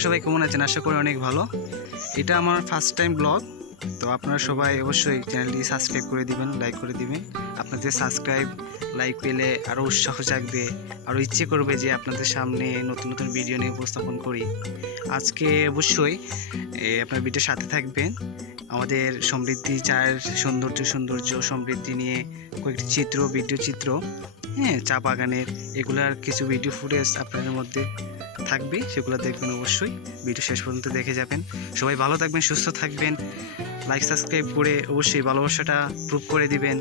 আপনারা সবাই কেমন আছেন? আশা করি অনেক ভালো। এটা আমার ফার্স্ট টাইম ব্লগ। তো আপনারা সবাই অবশ্যই চ্যানেলটি সাবস্ক্রাইব করে দিবেন, লাইক করে দিবেন। আপনাদের সাবস্ক্রাইব লাইক পেলে আরও উৎসাহ জাগবে, আরও ইচ্ছে করবে যে আপনাদের সামনে নতুন নতুন ভিডিও নিয়ে উপস্থাপন করি। আজকে অবশ্যই আপনার ভিডিওর সাথে থাকবেন। আমাদের সমৃদ্ধি চায়ের সৌন্দর্য সমৃদ্ধি নিয়ে কয়েকটি ভিডিও চিত্র, হ্যাঁ, চা বাগানের এগুলার কিছু ভিডিও ফুটেজ আপনাদের মধ্যে থাকবে, সেগুলো দেখবেন। অবশ্যই ভিডিও শেষ পর্যন্ত দেখে যাবেন। সবাই ভালো থাকবেন, সুস্থ থাকবেন। লাইক সাবস্ক্রাইব করে অবশ্যই ভালোবাসাটা প্রুভ করে দিবেন।